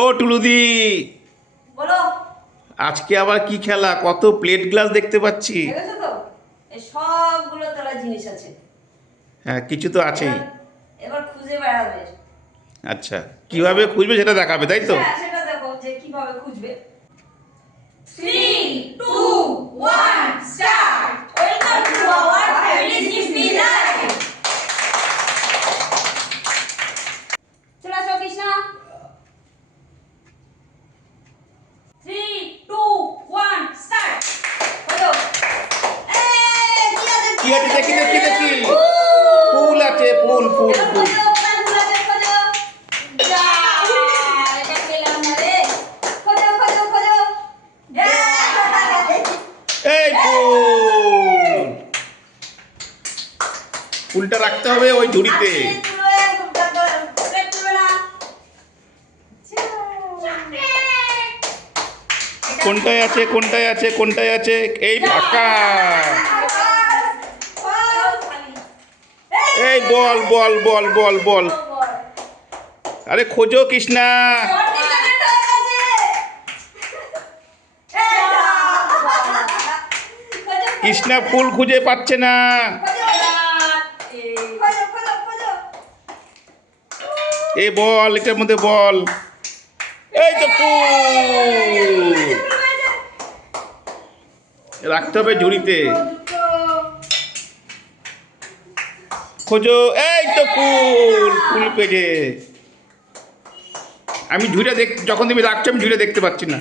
ও টুলুদি, বলো। আজকে আবার কি খেলা? কত প্লেট গ্লাস দেখতে পাচ্ছি। দেখেছো তো, এই সবগুলো তোলা জিনিস আছে। হ্যাঁ, কিছু তো আছেই। এবার এবার খুঁজে বেড়াবে। আচ্ছা, কিভাবে খুঁজবে সেটা দেখাবে, তাই তো? হ্যাঁ, সেটা দেখো যে কিভাবে খুঁজবে। 3 2 1 start. Welcome to our family GP life. চলে আসো কৃষ্ণা। 3 2 1 স্টার্ট। হলো। কি আছে? দেখি দেখি দেখি। ফুল আছে, ফুল ফুল ফুল। এই ফুল, ফুলটা রাখতে হবে ওই ঝুড়িতে। কোনটায় আছে, কোনটায় আছে, কোনটায় আছে? এই ফাঁকা। এই বল বল বল বল বল। আরে খোঁজো কৃষ্ণা। কৃষ্ণা ফুল খুঁজে পাচ্ছে না। এই বল, এটার মধ্যে বল। এই তো ফুল, রাখতে হবে ঝুড়িতে। খোঁজো। এই তো ফুল, ফুল পেয়েছে। আমি ঝুড়ে যখন তুমি রাখছো আমি ঝুড়ে দেখতে পাচ্ছি না।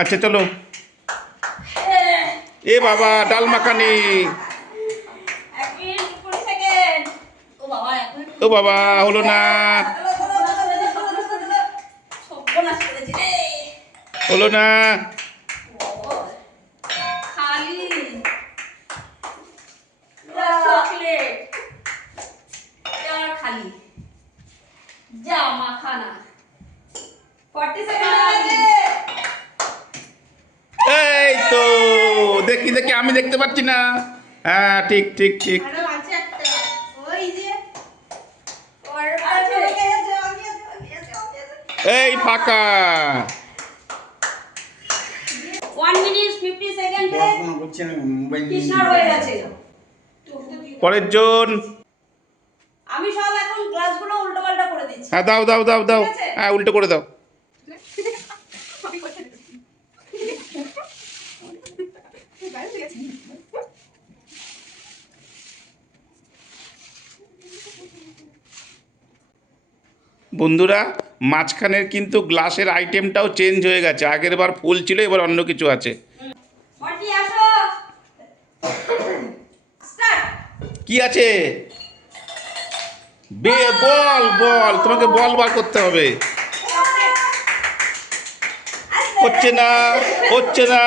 আচ্ছা চলো। এ বাবা, ডাল মাখানি। ও বাবা, হলো না, হলো না। এই তো, দেখি দেখি, আমি দেখতে পাচ্ছি না। হ্যাঁ, ঠিক ঠিক ঠিক। এই ফাঁকা। 1 minute 50 সেকেন্ডে কৃষ্ণার হয়ে গেছে। পরের জন। আমি সব এখন গ্লাসগুলো উল্টো পাল্টা করে দিচ্ছি। হ্যাঁ, দাও দাও দাও দাও। ঠিক আছে? হ্যাঁ, উল্টো করে দাও। বন্ধুরা, মাঝখানের কিন্তু গ্লাসের আইটেমটাও চেঞ্জ হয়ে গেছে। আগের বার ফুল ছিল, এবার অন্য কিছু আছে। মর্টি আসো। স্টার্ট। কি আছে? বল বল, তোমাকে বল বার করতে হবে। হচ্ছে না, হচ্ছে না।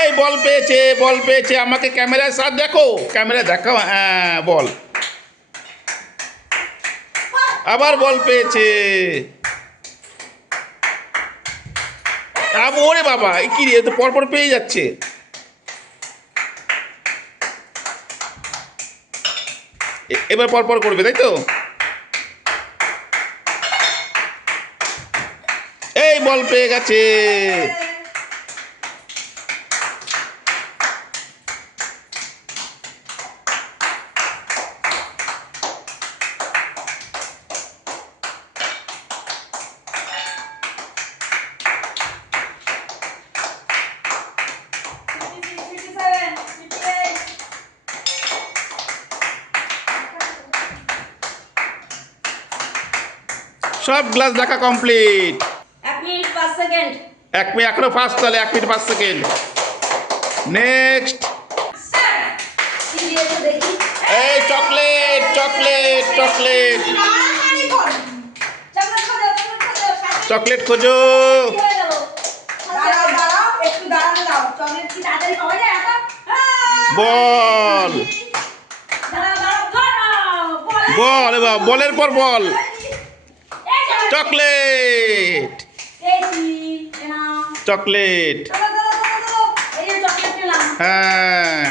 এই বল পেয়েছে, বল পেয়েছে। আমাকে ক্যামেরার সাথ দেখো, ক্যামেরা দেখাও। হ্যাঁ, বল। আবার বল পেয়েছে। ওরে বাবা, এই কি রে, তো পরপর পেয়ে যাচ্ছে। এবার পরপর করবে, তাই তো? এই বল পেয়ে গেছে। সব গ্লাস দেখা কমপ্লিট। 1 minute 5 second. 1 মিনিট এখনো ফার্স্ট, তাহলে 1 মিনিট 5 সেকেন্ড। নেক্সট। কি দিয়েছো দেখি? এই চকলেট চকলেট চকলেট। চকলেট খোঁজো। কি হয়ে গেল? দাঁড়াও দাঁড়াও, একটু দাঁড়াতে দাও। চকলেট কি তাড়াতাড়ি পাওয়া যায় এখন? বল দাঁড়াও দাঁড়াও দাঁড়াও। বল, এবার বলের পর বল। চকলেট পেয়েছি। নাও। চকলেট। চলো চলো চলো চলো। এই যে চকলেট নিলাম। হ্যাঁ,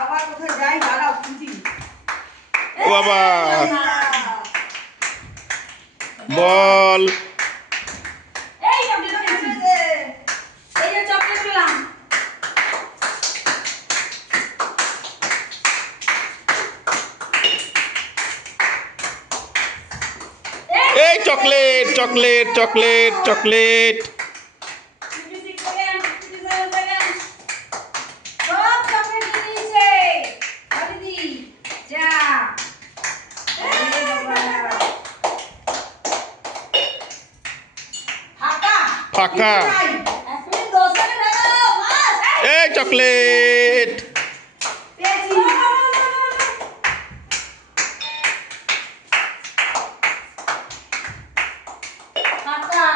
আবার কোথায় যাই দাঁড়াও খুঁজি। ও বাবা। বল। এই চকলেট খেয়েছি। এই যে চকলেট পেলাম। এই chocolate chocolate chocolate chocolate. 56 second, 57 second. সব চকলেট দিয়ে দিয়েছে। আরে দি, যা। এই বাবা। ফাঁকা। ফাঁকা। কিছু নাই। 1 মিনিট 10 সেকেন্ড হয়ে গেল। বাস। এই চকলেট। পেয়েছি। ফাঁকা।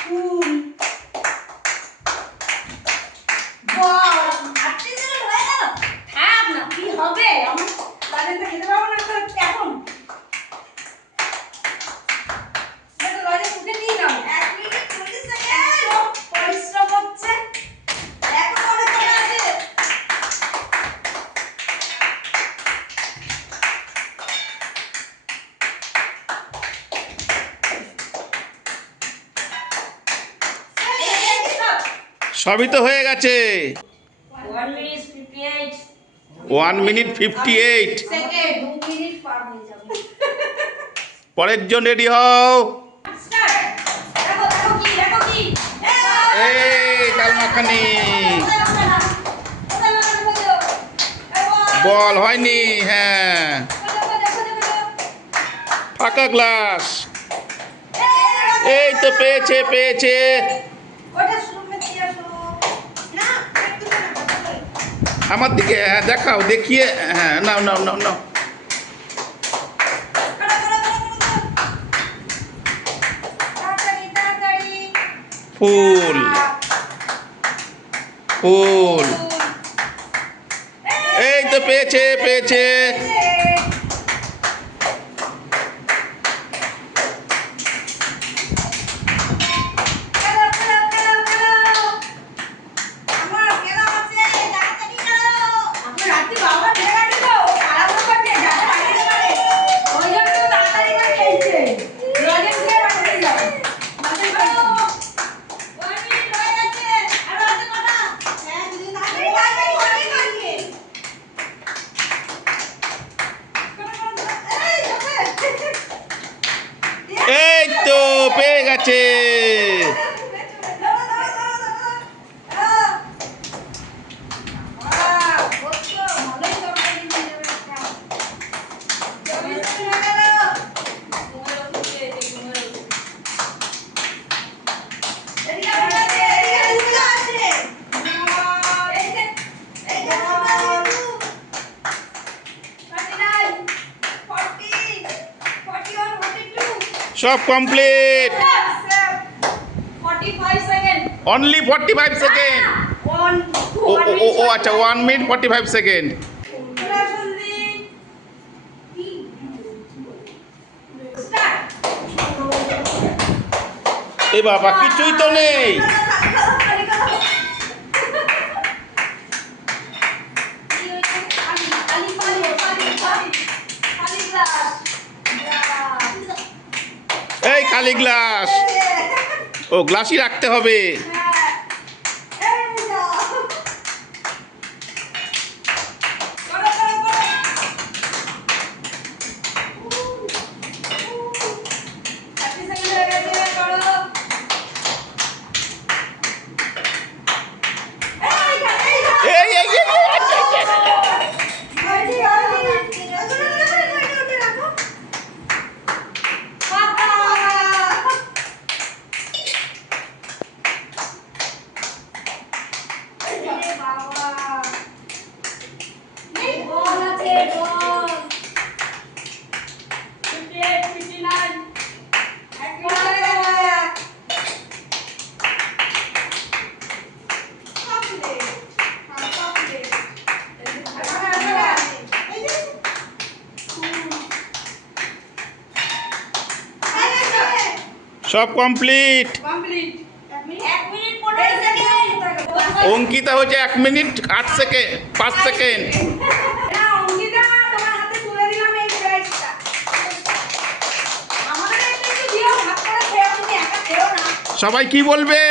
ফুল। বল। 38 সেকেন্ড হয়ে গেল। থাক না, কি হবে? আমার লজেন্সটা খেতে পারবো না তো এখন। এটা তো লজেন্স উঠে নিয়ে নাও। 1 মিনিট 40 সেকেন্ড। পরিশ্রম হচ্ছে। এখন অনেক করে আছে। সবই তো হয়ে গেছে। 1 minute 58 1 মিনিট 58। সেকেন্ড। 2 মিনিট পার হয়ে যাবে। পরের জন রেডি হও। স্টার্ট। দেখো দেখো কি দেখো কি। এই ডাল মাখানি। বল হয়নি। হ্যাঁ, ফাঁকা গ্লাস। এই তো পেয়েছে পেয়েছে। ওটা শুরু में दिया तो না একটু না। আমার দিকে হ্যাঁ দেখাও, দেখিয়ে হ্যাঁ নাও নাও নাও নাও। তাড়াতাড়ি তাড়াতাড়ি। ফুল ফুল। এই তো পেয়েছে পেয়েছে। এই তো পেয়ে গেছে। সব কমপ্লিট। 45 সেকেন্ড। Only 45 second. ও ও ও ও আচ্ছা 1 মিনিট 45 সেকেন্ড। এ বাবা কিছুই তো নেই। এই খালি গ্লাস। ও গ্লাসই রাখতে হবে। এই এই এই, এই, আচ্ছা, আচ্ছা, আচ্ছা। সব কমপ্লিট। অঙ্কিতা হচ্ছে 1 মিনিট 8 সেকেন্ড 5 সেকেন্ড। সবাই কি বলবে?